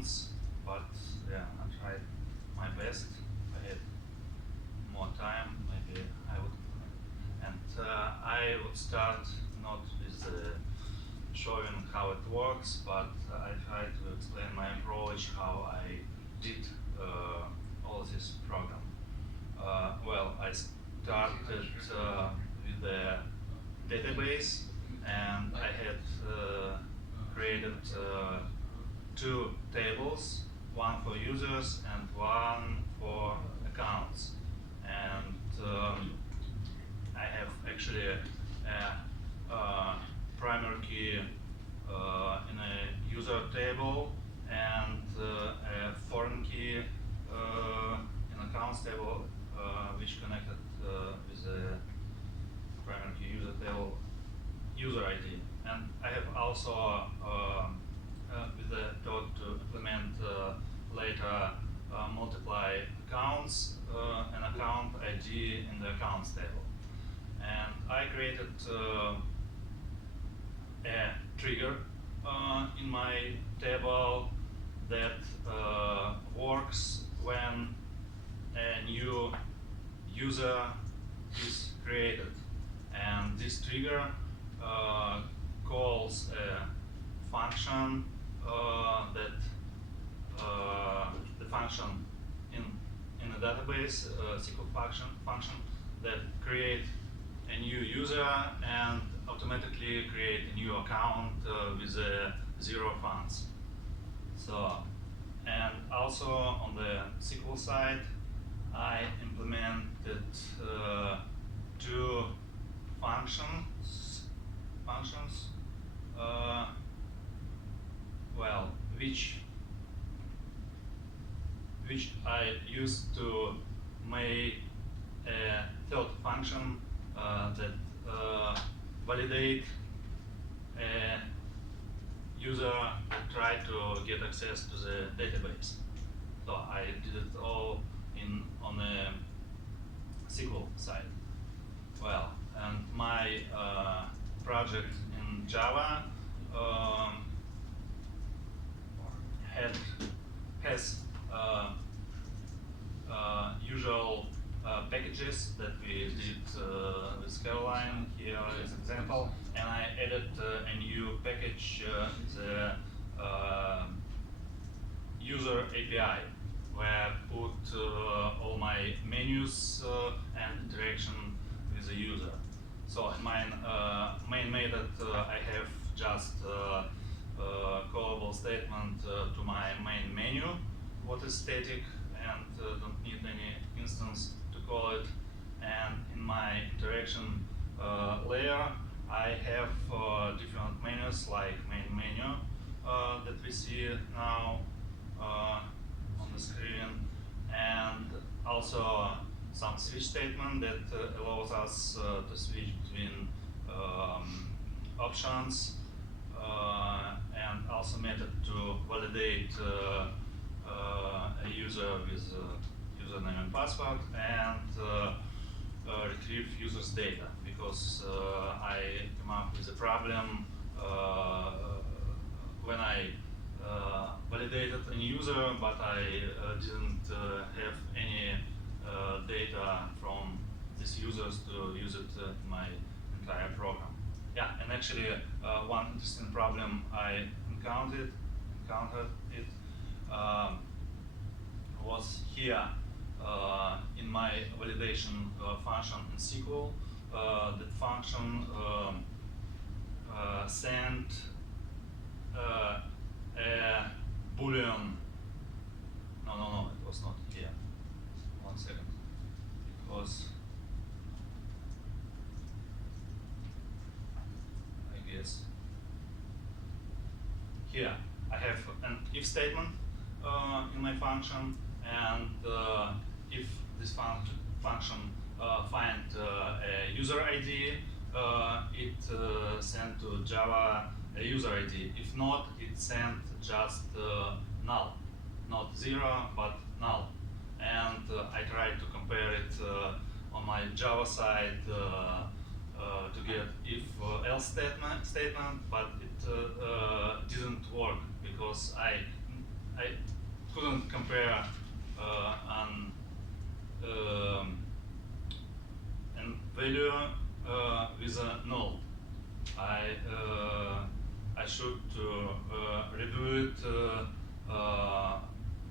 accounts, but yeah, I tried my best. If I had more time, maybe I would. And I would start not with showing how it works, but I try to explain my approach, how I did all this program. Well, I started with the database, and I had created two tables, one for users and one for accounts. And I have actually a primary key in a user table and a foreign key in accounts table, which connected with the primary key user table user ID. And I have also with the thought to implement later multiply accounts and account ID in the accounts table. And I created a trigger in my table that works when a new user is created. And this trigger calls a function that the function in a database, SQL function that create a new user and automatically create a new account with 0 funds. So, and also on the SQL side, I implemented two functions, well, which I used to make a third function that validate a user that tried to get access to the database. So I did it all on the SQL side. Well, and my project in Java has usual packages that we did with Caroline here as an example, and I added a new package, the user API, where I put all my menus and interaction with the user. So in my main method, I have just callable statement to my main menu, what is static and don't need any instance to call it. And in my interaction layer, I have different menus like main menu that we see now on the screen, and also some switch statement that allows us to switch between options, and also method to validate a user with username and password, and retrieve user's data, because I came up with a problem when I validated a user, but I didn't have any data from these users to use it in my entire program. Yeah, and actually one interesting problem I encountered it was here in my validation function in SQL. The function sent a boolean. No, it was not here. 1 second. It was, I guess, here. I have an if statement in my function, and if this function find a user ID, it send to Java a user ID. If not, it send just null, not 0, but null. And I tried to compare it on my Java side to get if else statement, but it didn't work, because I I couldn't compare an value with a null. I should review it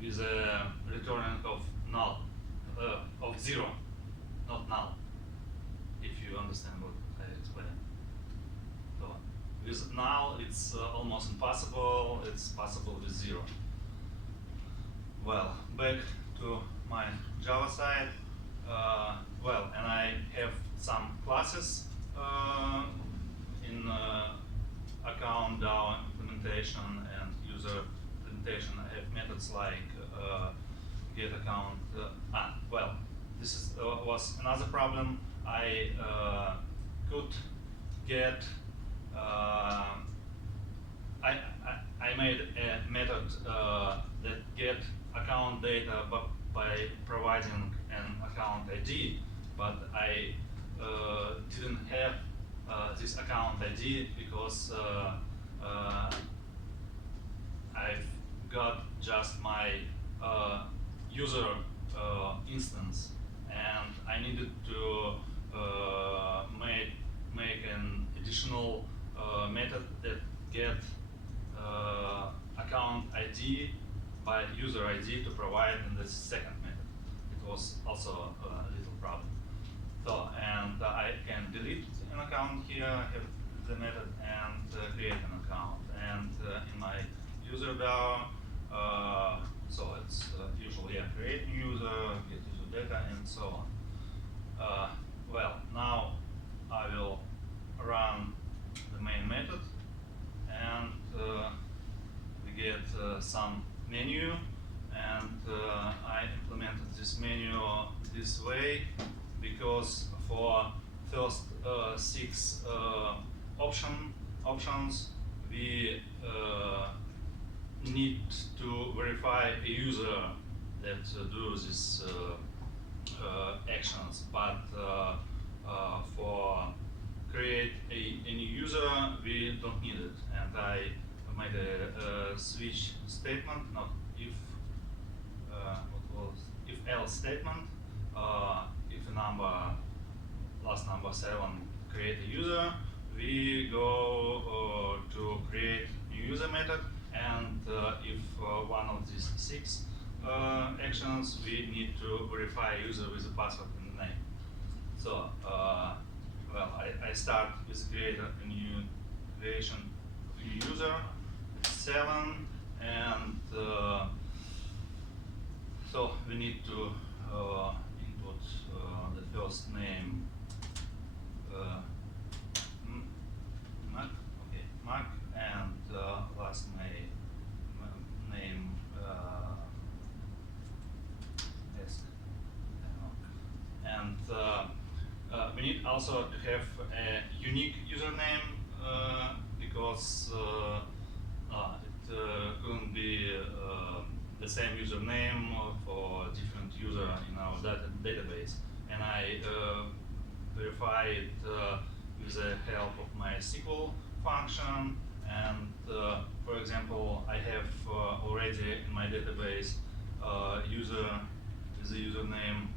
with a return of null, of 0, not null. If you understand what I explained. So with null, it's almost impossible. It's possible with 0. Well, back to my Java side. Well, and I have some classes in account DAO implementation and user implementation. I have methods like get account. Well, this is, was another problem. I could get. I made a method that get account data by providing an account ID, but I didn't have this account ID because I've got just my user instance, and I needed to make an additional method that get account ID by user ID to provide in the second method. It was also a little problem. So, and I can delete an account here, have the method, and create an account. And in my user DAO, so it's usually create new user, get user data, and so on. Well, now I will run the main method, and we get some menu, and I implemented this menu this way because for first 6 options we need to verify a user that do these actions, but for create a new user we don't need it, and I made a switch statement, not if if else statement. If a number last number 7 create a user, we go to create new user method, and if one of these 6 actions, we need to verify a user with a password and the name. So well, I start with create a new creation of a new user 7, and so we need to input the first name Mark, and last name yes, and we need also to have a unique username because it couldn't be the same username for different user in our database, and I verify it with the help of my SQL function. And for example, I have already in my database user with the username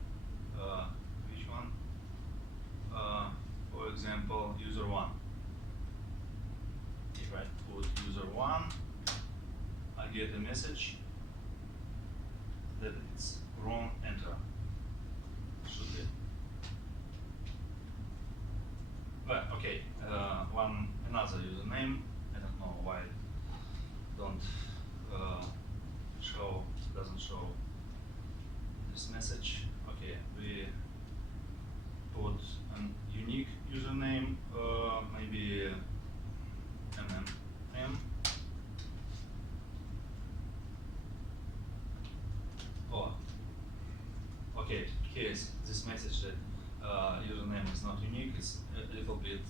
which one? For example, user1. If I put user1, I get a message that it's wrong enter. Should be. Well, okay. Another username. I don't know why don't doesn't show this message. Okay, we put a unique username, maybe MMM. Oh, okay. Here's this message that username is not unique. It's a little bit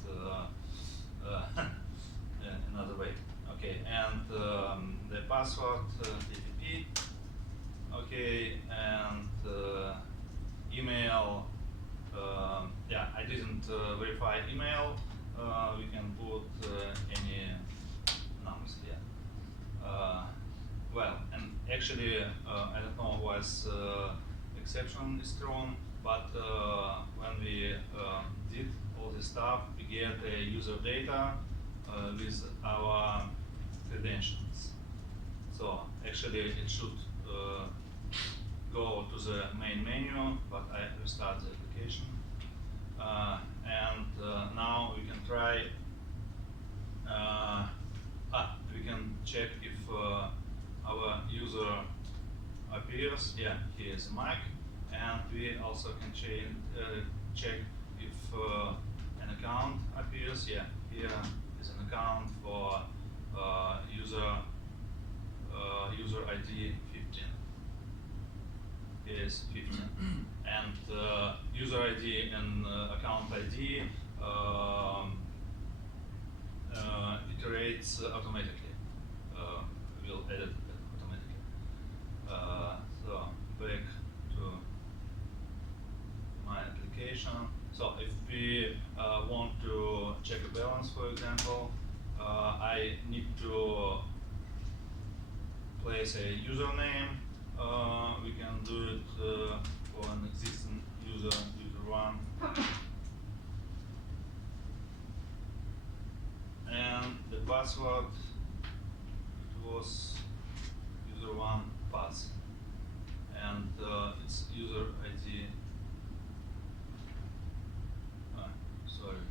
another way. Okay, and the password TTP. Okay, and email. Yeah, I didn't verify email. We can put any numbers here. Well, and actually, I don't know why exception is thrown, but when we did all this stuff, we get a user data with our credentials. So actually, it should go to the main menu, but I restart the application. And now we can try, we can check if our user appears. Yeah, here is Mike. And we also can check if an account appears. Yeah, here is an account for user ID 15. Is 15, and user ID and account ID iterates automatically. Will edit automatically. So back to my application. So if we want to check a balance, for example, I need to place a username. We can do it for an existing user 1. And the password, it was user 1 pass. And it's user ID. Sorry.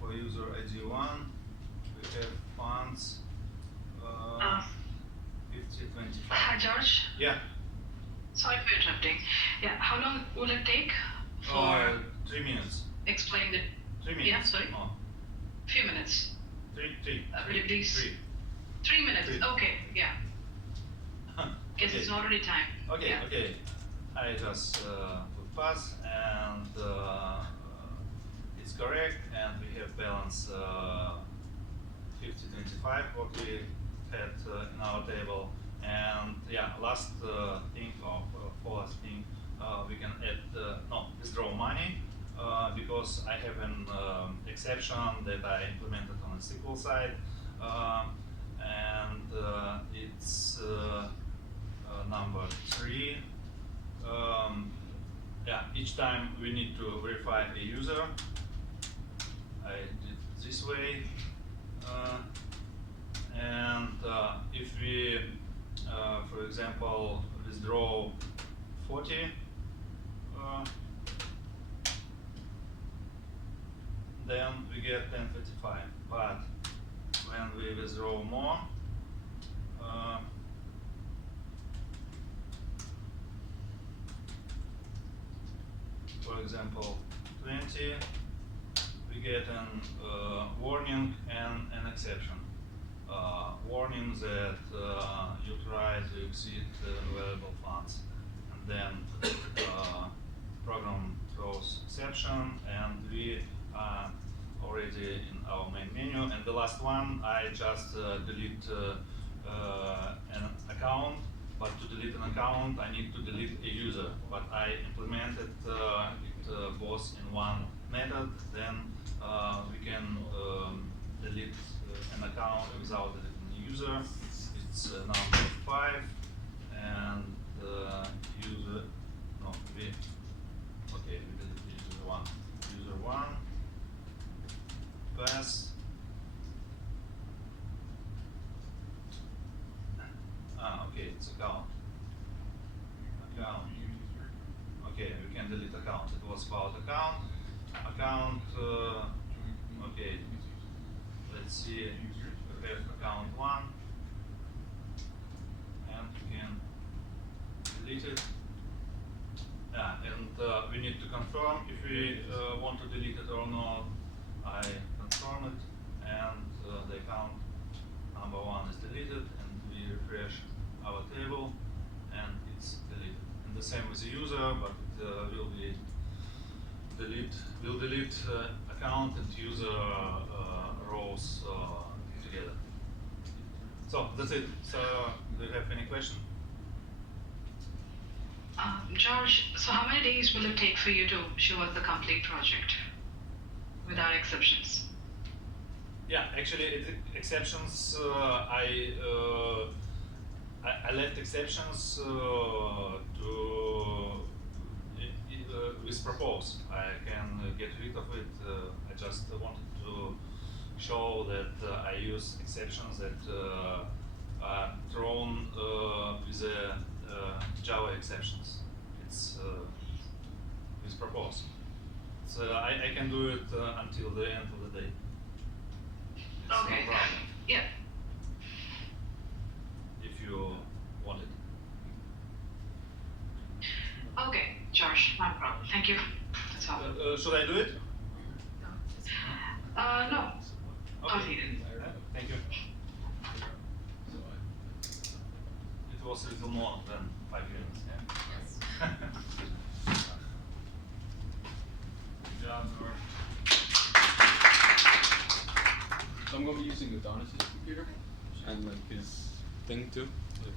For user ID 1, we have funds 5025. Hi, George. Yeah. Sorry for interrupting. Yeah, how long will it take for 3 minutes. explaining the 3 minutes. Yeah, sorry. No. Few minutes. Three. Will you please? 3. 3 minutes. 3. Okay, yeah. Guess Okay. it's already time. Okay, Yeah. okay. I just put pass, and it's correct, and we have balance 5025 what we had in our table. And yeah, last thing or fourth thing, we can add withdraw money because I have an exception that I implemented on the SQL side, and it's number 3. Yeah, each time we need to verify a user. I did this way, and if we, for example, withdraw 40, then we get 1025. But when we withdraw more, for example, 20, we get an warning and an exception. Warning that you try to exceed available funds, and then program throws exception, and we are already in our main menu. And the last one, I just delete an account. But to delete an account, I need to delete a user. But I implemented it both in one method. Then we can delete an account without deleting a user. It's number 5, and user. No, we delete user 1. User 1 pass. Okay, it's account. Okay, we can delete account. It was about account. Okay, let's see. We have account 1, and we can delete it. Yeah, and we need to confirm if we want to delete it or not. I confirm it, and the account number 1 is deleted, and we refresh our table, and it's deleted. And the same with the user, but it will delete account and user rows together. So that's it. So do you have any question? George, so how many days will it take for you to show us the complete project without exceptions? Yeah, actually, exceptions. I left exceptions with propose. I can get rid of it. I just wanted to show that I use exceptions that are thrown with the Java exceptions. It's with propose. So I can do it until the end of the day. It's Okay. no problem Yeah. if you want it. Okay, George, no problem. Thank you. That's all. Should I do it? No. Okay. Thank you. It was a little more than 5 minutes. Yeah. Good job, George. So I'm going to be using Adonis' computer and like his thing too. Like,